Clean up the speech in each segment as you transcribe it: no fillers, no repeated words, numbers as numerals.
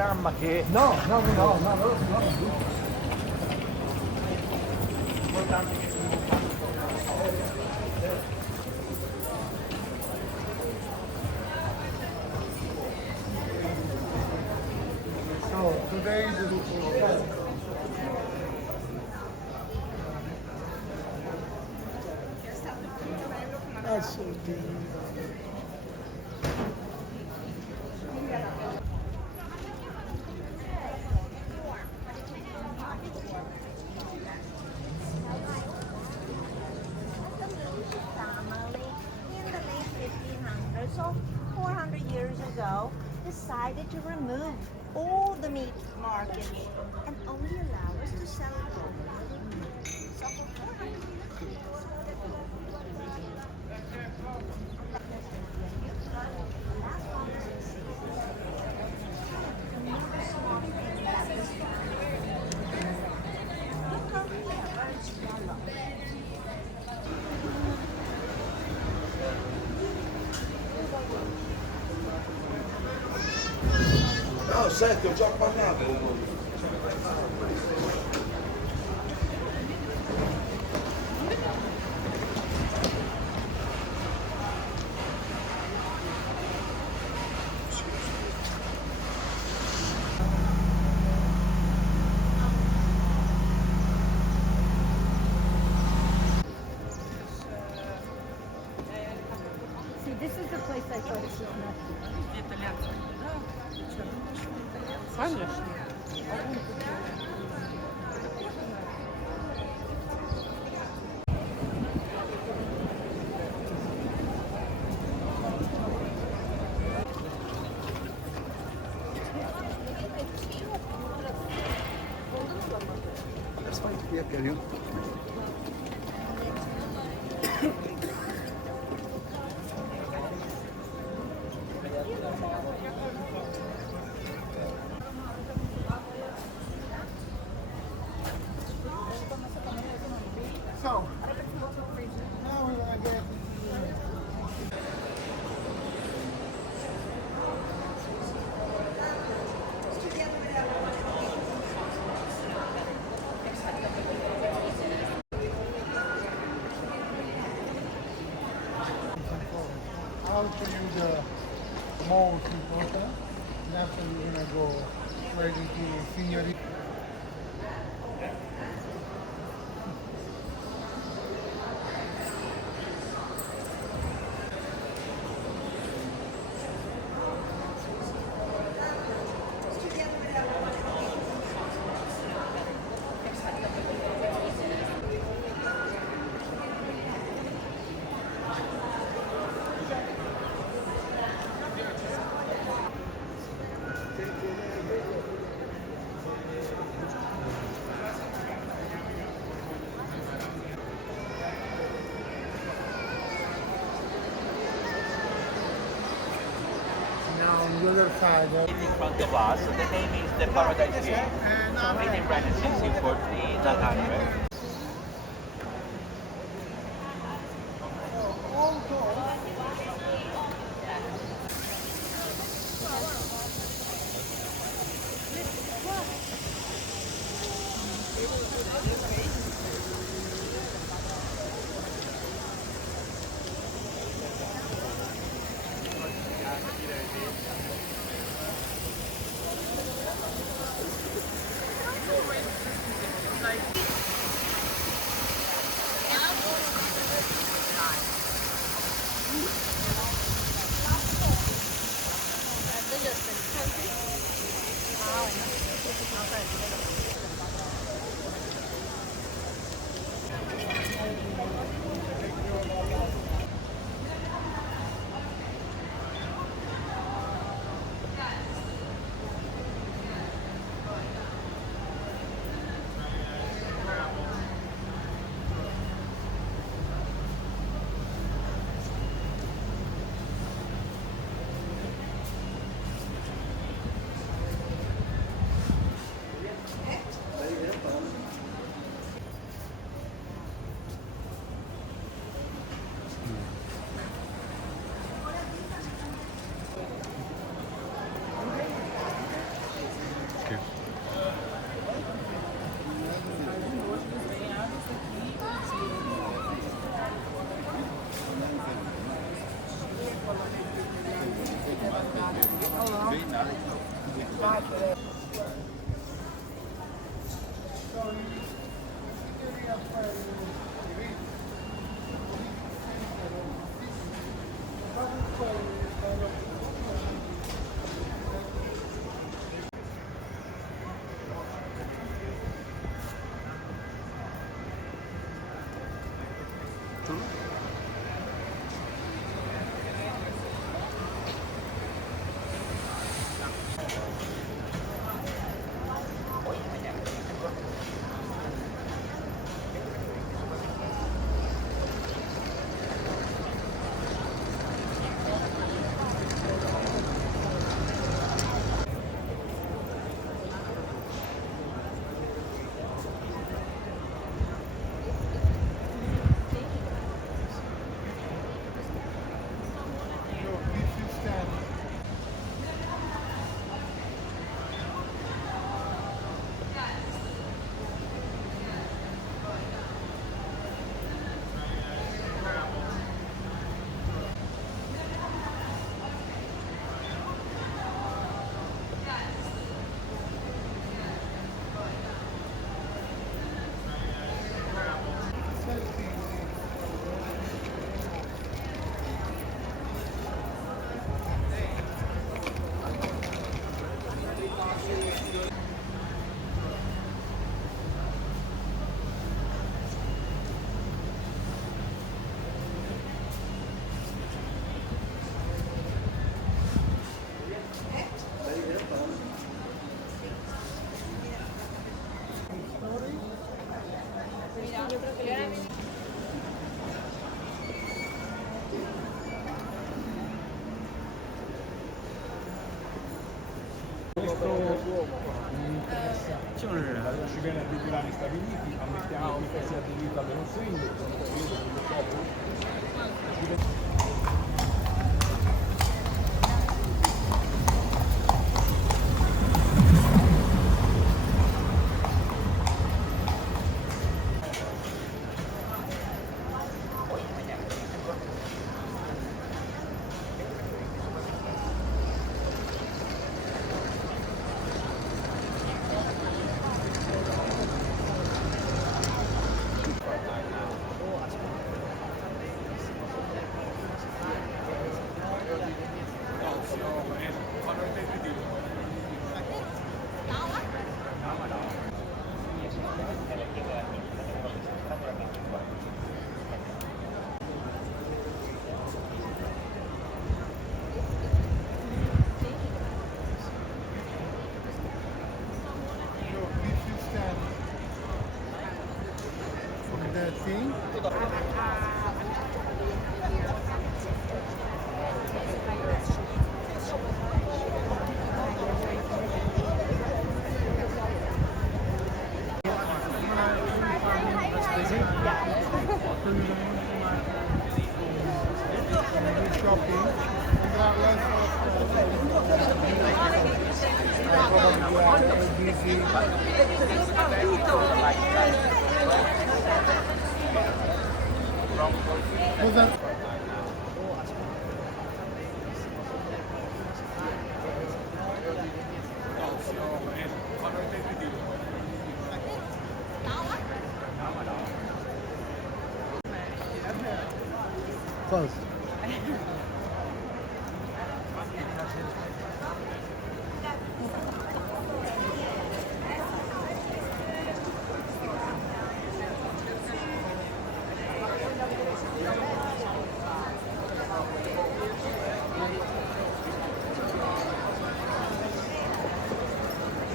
programma che... No, no, no, no, no, no, no. So today is family in the late 1500s, so 400 years ago, decided to remove all the meat markets and only allow us to sell it locally. So for 400 No, senti, ho già parlato con voi. See, this is the place I thought it was not. That's fine. Yeah, carry on. so. Now we're gonna get. I'll show you the most important. And after we're gonna go right into Signorita. Now on the other side. In front of us, the name is the Paradise Inn. So made in Venice since 1400. This stand. Questo mi interessa. Ci viene a ritirare negli stabiliti, ammettiamo che sia aderito alle nostre that thing. Shopping. Cosa? Close.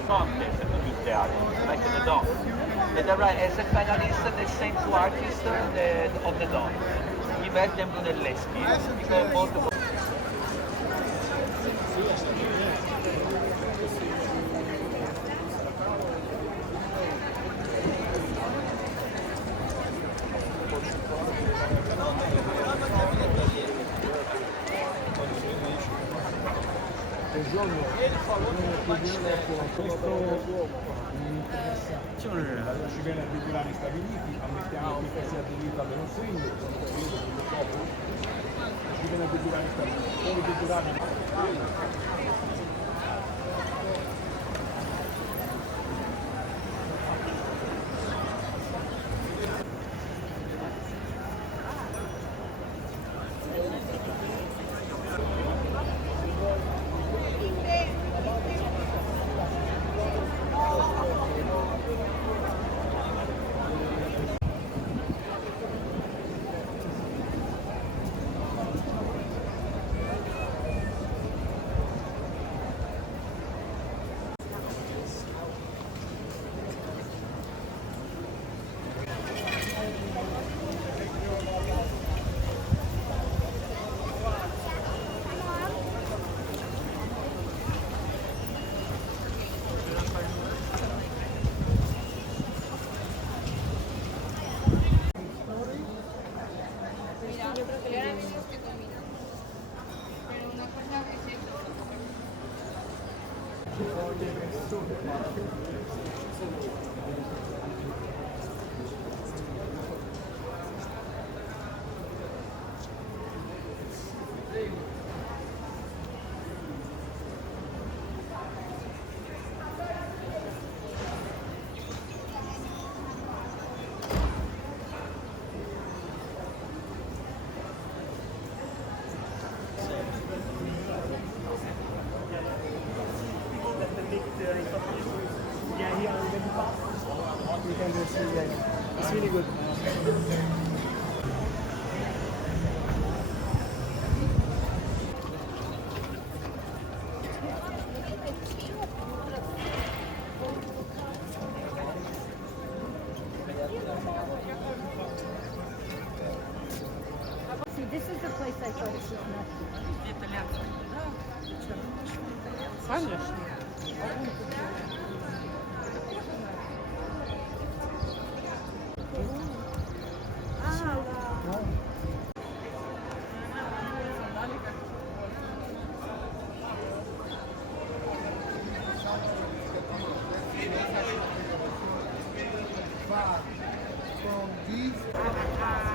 Contest at the Youth Theatre, like the Dom. And there are as a finalist the same two artists of the Dom, Yvette and Brunelleschi, because both Ci viene a ritirare negli stabiliti, ammettiamo che sia aderito alle nostre ci viene a ritirare negli stabiliti, really good. See, this is the place I thought it was nothing. From these